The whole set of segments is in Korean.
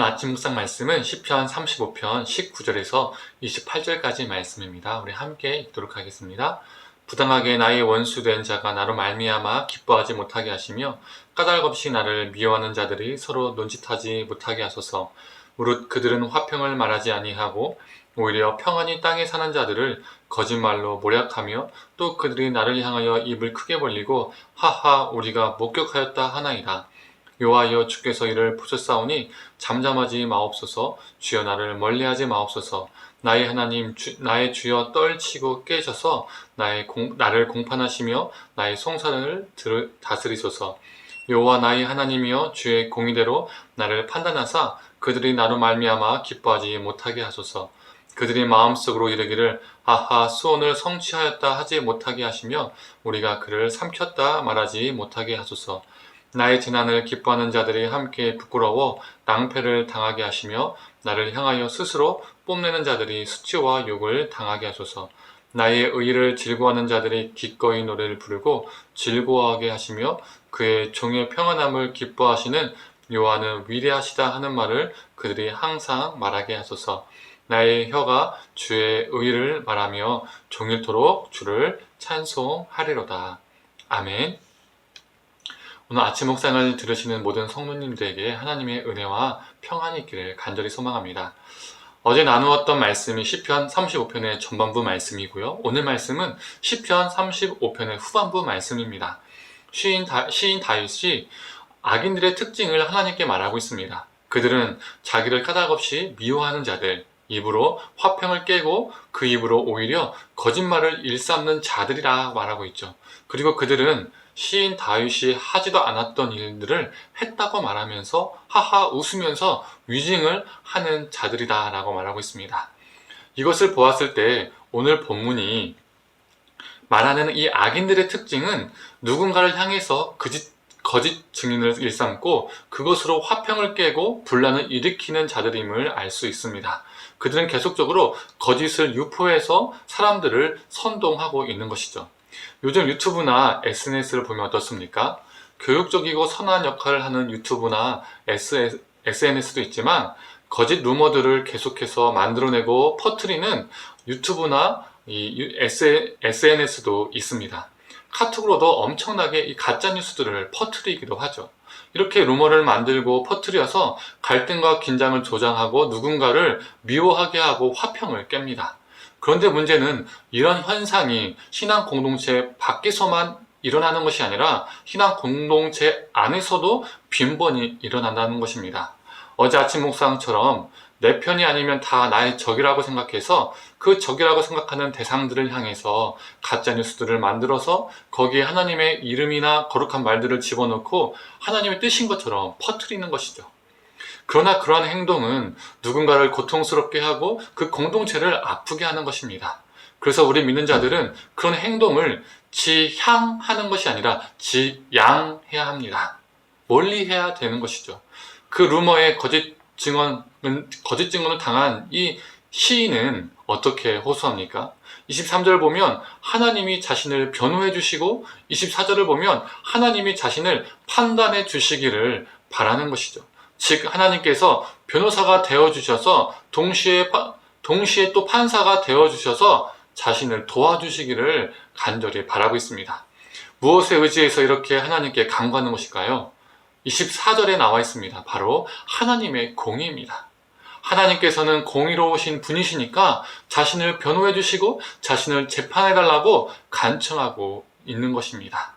오늘 아침 묵상 말씀은 시편 35편 19절에서 28절까지 말씀입니다. 우리 함께 읽도록 하겠습니다. 부당하게 나의 원수된 자가 나로 말미암아 기뻐하지 못하게 하시며 까닭없이 나를 미워하는 자들이 서로 논짓하지 못하게 하소서. 무릇 그들은 화평을 말하지 아니하고 오히려 평안히 땅에 사는 자들을 거짓말로 모략하며 또 그들이 나를 향하여 입을 크게 벌리고 하하 우리가 목격하였다 하나이다. 여호와여 주께서 이를 보셨사오니 잠잠하지 마옵소서. 주여 나를 멀리하지 마옵소서. 나의 하나님 나의 주여 떨치고 깨셔서 나를 공판하시며 나의 송사를 다스리소서. 여호와 나의 하나님이여 주의 공의대로 나를 판단하사 그들이 나로 말미암아 기뻐하지 못하게 하소서. 그들이 마음속으로 이르기를 아하 수온을 성취하였다 하지 못하게 하시며 우리가 그를 삼켰다 말하지 못하게 하소서. 나의 재난을 기뻐하는 자들이 함께 부끄러워 낭패를 당하게 하시며 나를 향하여 스스로 뽐내는 자들이 수치와 욕을 당하게 하소서. 나의 의의를 즐거워하는 자들이 기꺼이 노래를 부르고 즐거워하게 하시며 그의 종의 평안함을 기뻐하시는 여호와는 위대하시다 하는 말을 그들이 항상 말하게 하소서. 나의 혀가 주의 의의를 말하며 종일토록 주를 찬송하리로다. 아멘. 오늘 아침 묵상을 들으시는 모든 성도님들에게 하나님의 은혜와 평안이 있기를 간절히 소망합니다. 어제 나누었던 말씀이 시편 35편의 전반부 말씀이고요. 오늘 말씀은 시편 35편의 후반부 말씀입니다. 시인 다윗이 악인들의 특징을 하나님께 말하고 있습니다. 그들은 자기를 까닭없이 미워하는 자들, 입으로 화평을 깨고 그 입으로 오히려 거짓말을 일삼는 자들이라 말하고 있죠. 그리고 그들은 시인 다윗이 하지도 않았던 일들을 했다고 말하면서 하하 웃으면서 위증을 하는 자들이다 라고 말하고 있습니다. 이것을 보았을 때 오늘 본문이 말하는 이 악인들의 특징은 누군가를 향해서 거짓 증인을 일삼고 그것으로 화평을 깨고 분란을 일으키는 자들임을 알 수 있습니다. 그들은 계속적으로 거짓을 유포해서 사람들을 선동하고 있는 것이죠. 요즘 유튜브나 SNS를 보면 어떻습니까? 교육적이고 선한 역할을 하는 유튜브나 SNS도 있지만 거짓 루머들을 계속해서 만들어내고 퍼뜨리는 유튜브나 SNS도 있습니다. 카톡으로도 엄청나게 이 가짜 뉴스들을 퍼뜨리기도 하죠. 이렇게 루머를 만들고 퍼뜨려서 갈등과 긴장을 조장하고 누군가를 미워하게 하고 화평을 깹니다. 그런데 문제는 이런 현상이 신앙 공동체 밖에서만 일어나는 것이 아니라 신앙 공동체 안에서도 빈번히 일어난다는 것입니다. 어제 아침 묵상처럼 내 편이 아니면 다 나의 적이라고 생각해서 그 적이라고 생각하는 대상들을 향해서 가짜 뉴스들을 만들어서 거기에 하나님의 이름이나 거룩한 말들을 집어넣고 하나님의 뜻인 것처럼 퍼뜨리는 것이죠. 그러나 그러한 행동은 누군가를 고통스럽게 하고 그 공동체를 아프게 하는 것입니다. 그래서 우리 믿는 자들은 그런 행동을 지향하는 것이 아니라 지양해야 합니다. 멀리 해야 되는 것이죠. 그 루머의 거짓 증언을 당한 이 시인은 어떻게 호소합니까? 23절 보면 하나님이 자신을 변호해 주시고 24절을 보면 하나님이 자신을 판단해 주시기를 바라는 것이죠. 즉 하나님께서 변호사가 되어주셔서 동시에 또 판사가 되어주셔서 자신을 도와주시기를 간절히 바라고 있습니다. 무엇에 의지해서 이렇게 하나님께 간구하는 것일까요? 24절에 나와 있습니다. 바로 하나님의 공의입니다. 하나님께서는 공의로우신 분이시니까 자신을 변호해 주시고 자신을 재판해 달라고 간청하고 있는 것입니다.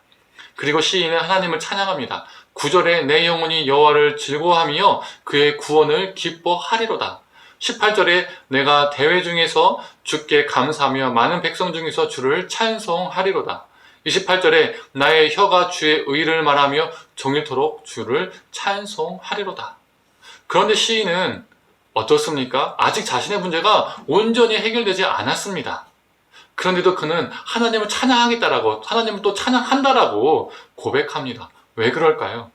그리고 시인은 하나님을 찬양합니다. 9절에 내 영혼이 여호와를 즐거워하며 그의 구원을 기뻐하리로다. 18절에 내가 대회 중에서 주께 감사하며 많은 백성 중에서 주를 찬송하리로다. 28절에 나의 혀가 주의 의를 말하며 종일토록 주를 찬송하리로다. 그런데 시인은 어떻습니까? 아직 자신의 문제가 온전히 해결되지 않았습니다. 그런데도 그는 하나님을 찬양하겠다라고, 하나님을 또 찬양한다라고 고백합니다. 왜 그럴까요?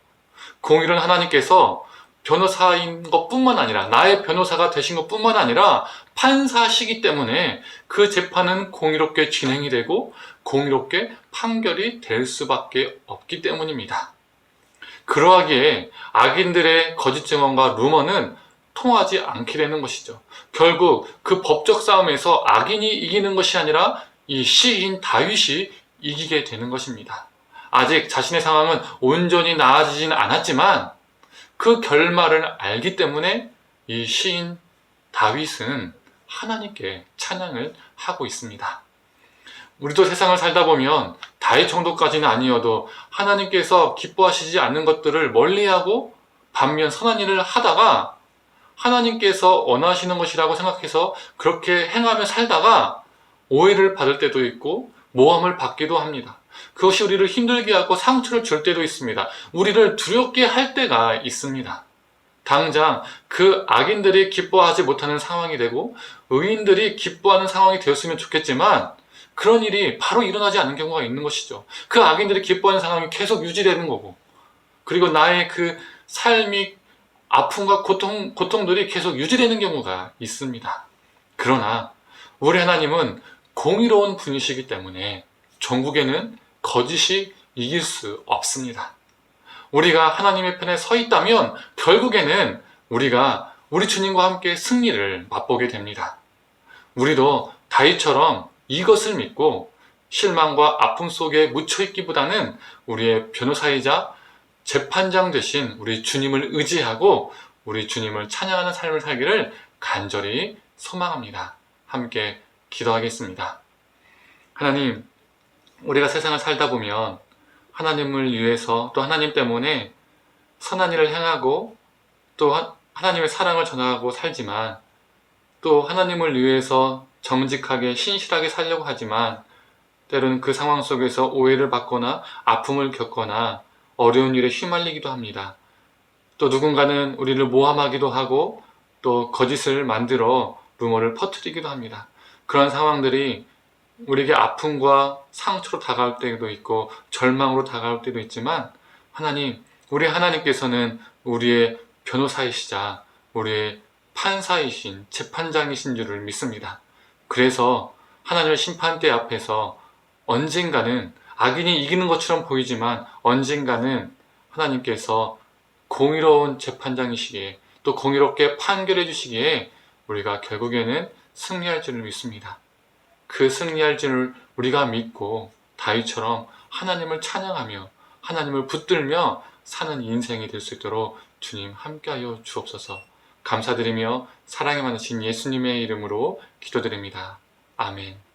공의로운 하나님께서 변호사인 것뿐만 아니라 나의 변호사가 되신 것뿐만 아니라 판사시기 때문에 그 재판은 공의롭게 진행이 되고 공의롭게 판결이 될 수밖에 없기 때문입니다. 그러하기에 악인들의 거짓 증언과 루머는 통하지 않게 되는 것이죠. 결국 그 법적 싸움에서 악인이 이기는 것이 아니라 이 시인 다윗이 이기게 되는 것입니다. 아직 자신의 상황은 온전히 나아지지는 않았지만 그 결말을 알기 때문에 이 시인 다윗은 하나님께 찬양을 하고 있습니다. 우리도 세상을 살다 보면 다윗 정도까지는 아니어도 하나님께서 기뻐하시지 않는 것들을 멀리하고 반면 선한 일을 하다가 하나님께서 원하시는 것이라고 생각해서 그렇게 행하며 살다가 오해를 받을 때도 있고 모함을 받기도 합니다. 그것이 우리를 힘들게 하고 상처를 줄 때도 있습니다. 우리를 두렵게 할 때가 있습니다. 당장 그 악인들이 기뻐하지 못하는 상황이 되고 의인들이 기뻐하는 상황이 되었으면 좋겠지만 그런 일이 바로 일어나지 않는 경우가 있는 것이죠. 그 악인들이 기뻐하는 상황이 계속 유지되는 거고, 그리고 나의 그 삶이 아픔과 고통들이 계속 유지되는 경우가 있습니다. 그러나 우리 하나님은 공의로운 분이시기 때문에 전국에는 거짓이 이길 수 없습니다. 우리가 하나님의 편에 서 있다면 결국에는 우리가 우리 주님과 함께 승리를 맛보게 됩니다. 우리도 다윗처럼 이것을 믿고 실망과 아픔 속에 묻혀있기보다는 우리의 변호사이자 재판장 되신 우리 주님을 의지하고 우리 주님을 찬양하는 삶을 살기를 간절히 소망합니다. 함께 기도하겠습니다. 하나님, 우리가 세상을 살다 보면 하나님을 위해서 또 하나님 때문에 선한 일을 행하고 또 하나님의 사랑을 전하고 살지만 또 하나님을 위해서 정직하게 신실하게 살려고 하지만 때로는 그 상황 속에서 오해를 받거나 아픔을 겪거나 어려운 일에 휘말리기도 합니다. 또 누군가는 우리를 모함하기도 하고 또 거짓을 만들어 루머를 퍼뜨리기도 합니다. 그런 상황들이 우리에게 아픔과 상처로 다가올 때도 있고 절망으로 다가올 때도 있지만 하나님, 우리 하나님께서는 우리의 변호사이시자 우리의 판사이신 재판장이신 줄을 믿습니다. 그래서 하나님의 심판대 앞에서 언젠가는 악인이 이기는 것처럼 보이지만 언젠가는 하나님께서 공의로운 재판장이시기에 또 공의롭게 판결해 주시기에 우리가 결국에는 승리할 줄을 믿습니다. 그 승리할 줄을 우리가 믿고 다윗처럼 하나님을 찬양하며 하나님을 붙들며 사는 인생이 될 수 있도록 주님 함께하여 주옵소서. 감사드리며 사랑이 많으신 예수님의 이름으로 기도드립니다. 아멘.